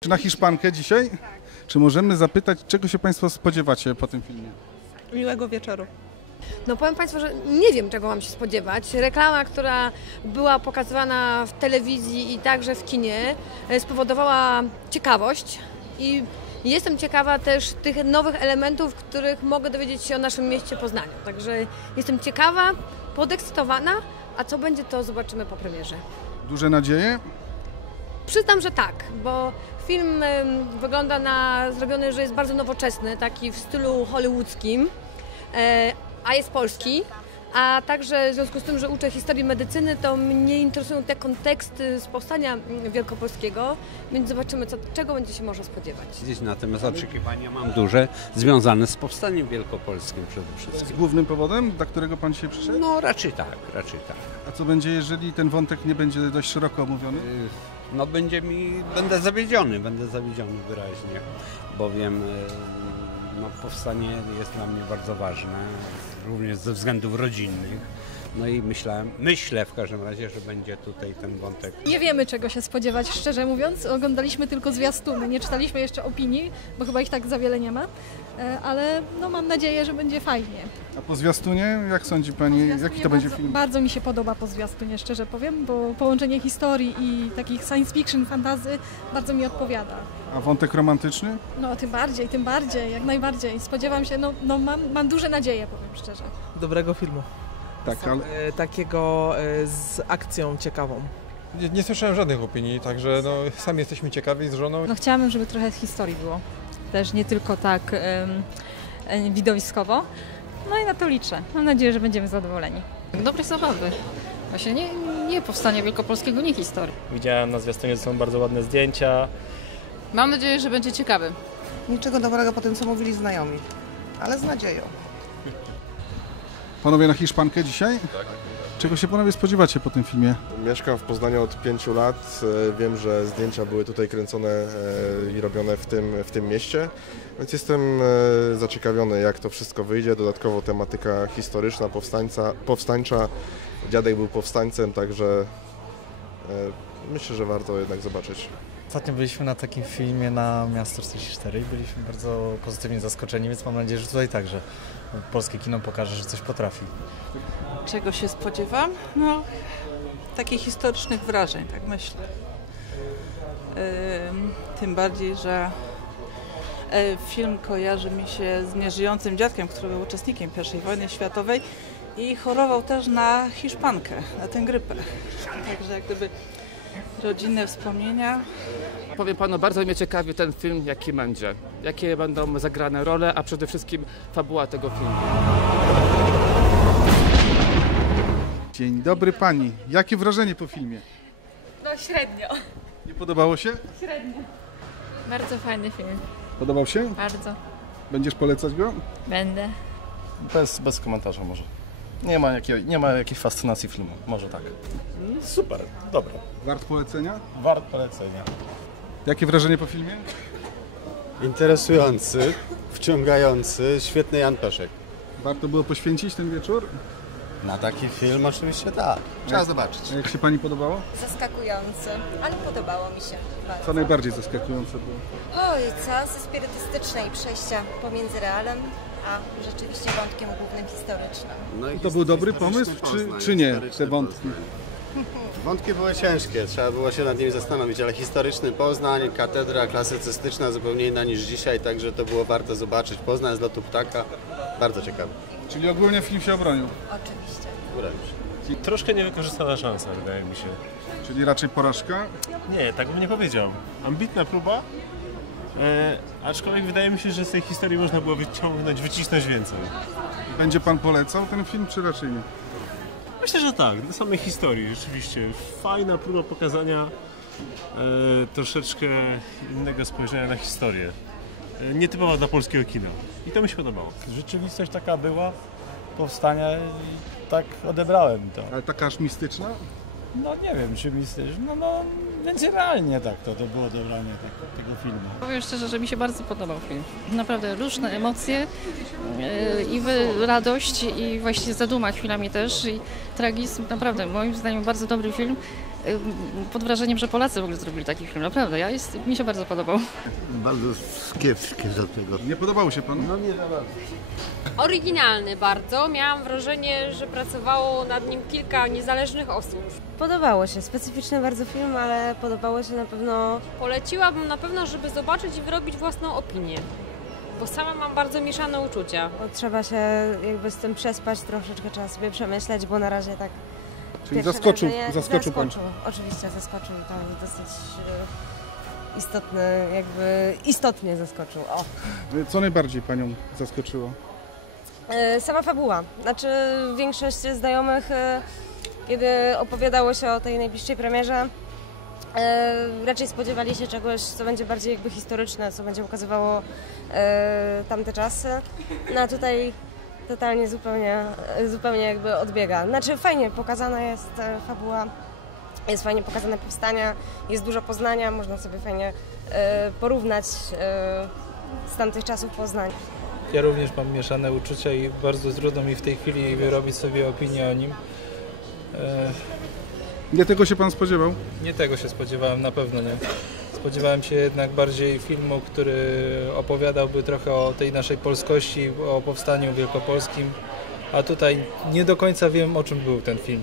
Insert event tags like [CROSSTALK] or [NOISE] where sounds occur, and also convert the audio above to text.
Czy na Hiszpankę dzisiaj? Czy możemy zapytać, czego się Państwo spodziewacie po tym filmie? Miłego wieczoru. No powiem Państwu, że nie wiem czego mam się spodziewać. Reklama, która była pokazywana w telewizji i także w kinie e, spowodowała ciekawość i jestem ciekawa też tych nowych elementów, których mogę dowiedzieć się o naszym mieście Poznaniu. Także jestem ciekawa, podekscytowana, a co będzie to zobaczymy po premierze. Duże nadzieje? Przyznam, że tak, bo film wygląda na zrobiony, że jest bardzo nowoczesny, taki w stylu hollywoodzkim, e, a jest polski. A także w związku z tym, że uczę historii medycyny, to mnie interesują te konteksty z powstania mm, wielkopolskiego, więc zobaczymy, co, czego będzie się można spodziewać. Gdzieś natomiast oczekiwania mam duże, związane z powstaniem wielkopolskim przede Z wszystkim. głównym powodem, dla którego Pan dzisiaj przyszedł? No raczej tak, raczej tak. A co będzie, jeżeli ten wątek nie będzie dość szeroko omówiony? No będzie mi, będę zawiedziony, będę zawiedziony wyraźnie, bowiem y, no, powstanie jest dla mnie bardzo ważne, również ze względów rodzinnych. No i myślałem, myślę w każdym razie, że będzie tutaj ten wątek Nie wiemy czego się spodziewać, szczerze mówiąc. Oglądaliśmy tylko zwiastuny, nie czytaliśmy jeszcze opinii, bo chyba ich tak za wiele nie ma. E, Ale no, mam nadzieję, że będzie fajnie. A po zwiastunie, jak sądzi Pani, jaki to będzie bardzo, film? Bardzo mi się podoba po zwiastunie, szczerze powiem, bo połączenie historii i takich science fiction, fantazy bardzo mi odpowiada. A wątek romantyczny? No tym bardziej, tym bardziej, jak najbardziej. Spodziewam się, no, no mam, mam duże nadzieje, powiem szczerze. dobrego filmu. Tak, ale E, takiego e, z akcją ciekawą. Nie, nie słyszałem żadnych opinii, także no, sami jesteśmy ciekawi z żoną. No chciałabym, żeby trochę historii było. Też nie tylko tak em, em, widowiskowo. No i na to liczę. Mam nadzieję, że będziemy zadowoleni. Dobrej zabawy. Właśnie nie, nie powstania wielkopolskiego, nie historii. Widziałem na zwiastunie, że są bardzo ładne zdjęcia. Mam nadzieję, że będzie ciekawy. Niczego dobrego po tym, co mówili znajomi, ale z nadzieją. Panowie na Hiszpankę dzisiaj? Tak. Czego się Panowie spodziewacie po tym filmie? Mieszkam w Poznaniu od pięciu lat. E, Wiem, że zdjęcia były tutaj kręcone e, i robione w tym, w tym mieście, więc jestem e, zaciekawiony, jak to wszystko wyjdzie. Dodatkowo tematyka historyczna, powstańca, powstańcza. Dziadek był powstańcem, także myślę, że warto jednak zobaczyć. Ostatnio byliśmy na takim filmie na Miasto 44 i byliśmy bardzo pozytywnie zaskoczeni, więc mam nadzieję, że tutaj także polskie kino pokaże, że coś potrafi. Czego się spodziewam? No, takich historycznych wrażeń, tak myślę. Ym, tym bardziej, że e, film kojarzy mi się z nieżyjącym dziadkiem, który był uczestnikiem I wojny światowej i chorował też na hiszpankę, na tę grypę. Także jak gdyby rodzinne wspomnienia. Powiem panu, bardzo mnie ciekawi ten film, jaki będzie. Jakie będą zagrane role, a przede wszystkim fabuła tego filmu. Dzień dobry Pani. Jakie wrażenie po filmie? No średnio. Nie podobało się? Średnio. Bardzo fajny film. Podobał się? Bardzo. Będziesz polecać go? Będę. Bez, bez komentarza może. Nie ma, jakiej, nie ma jakiejś fascynacji filmu, może tak. Super, dobra. Wart polecenia? Wart polecenia. Jakie wrażenie po filmie? interesujący, wciągający, świetny Jan Peszek. Warto było poświęcić ten wieczór? Na taki film oczywiście tak. Trzeba zobaczyć. A jak się Pani podobało? Zaskakujący, ale podobało mi się bardzo. Co najbardziej zaskakujące było? Oj, co? Ze spirytystycznej przejścia pomiędzy realem, a rzeczywiście wątkiem głównym historycznym. No I to był dobry pomysł, czy, czy nie, te wątki? [LAUGHS] Wątki były ciężkie, trzeba było się nad nimi zastanowić, ale historyczny Poznań, katedra klasycystyczna zupełnie inna niż dzisiaj, także to było warto zobaczyć. Poznań z lotu ptaka, bardzo ciekawe. Czyli ogólnie film się obronił. Oczywiście. Wręcz. Troszkę niewykorzystana szansa, wydaje mi się. Czyli raczej porażka? Nie, tak bym nie powiedział. Ambitna próba, e, aczkolwiek wydaje mi się, że z tej historii można było wyciągnąć, wycisnąć więcej. Będzie Pan polecał ten film, czy raczej nie? Myślę, że tak, dla samej historii rzeczywiście. Fajna próba pokazania e, troszeczkę innego spojrzenia na historię. E, nietypowa dla polskiego kina. I to mi się podobało. Rzeczywistość taka była, powstania i tak odebrałem to. Ale taka aż mistyczna? No nie wiem, czy mistyczne, no, no więc realnie tak to, to było odebranie tak, tego filmu. Powiem szczerze, że mi się bardzo podobał film. Naprawdę różne emocje e, i radość i właśnie zaduma chwilami też i tragizm. Naprawdę moim zdaniem bardzo dobry film. Y, pod wrażeniem, że Polacy w ogóle zrobili taki film. Naprawdę, ja jest, mi się bardzo podobał. Bardzo kiepskie do tego. Nie podobało się panu? No nie za bardzo. Oryginalny bardzo. Miałam wrażenie, że pracowało nad nim kilka niezależnych osób. Podobało się. Specyficzny bardzo film, ale podobało się na pewno... Poleciłabym na pewno, żeby zobaczyć i wyrobić własną opinię. Bo sama mam bardzo mieszane uczucia. Bo trzeba się jakby z tym przespać, troszeczkę trzeba sobie przemyśleć, bo na razie tak... Czyli pierwsze zaskoczył, wrażenie- zaskoczył pan. Zaskoczył, oczywiście zaskoczył. To dosyć e, istotny, jakby istotnie zaskoczył. O. Co najbardziej panią zaskoczyło? E, Sama fabuła. Znaczy większość znajomych, e, kiedy opowiadało się o tej najbliższej premierze, raczej spodziewali się czegoś, co będzie bardziej jakby historyczne, co będzie ukazywało tamte czasy. No a tutaj totalnie zupełnie, zupełnie jakby odbiega. Znaczy fajnie pokazana jest e, fabuła, jest fajnie pokazane powstania, jest dużo poznania, można sobie fajnie e, porównać e, z tamtych czasów Poznań. Ja również mam mieszane uczucia i bardzo trudno mi w tej chwili wyrobić sobie opinię o nim. E, Nie tego się pan spodziewał? Nie tego się spodziewałem, na pewno nie. Spodziewałem się jednak bardziej filmu, który opowiadałby trochę o tej naszej polskości, o powstaniu wielkopolskim, a tutaj nie do końca wiem o czym był ten film.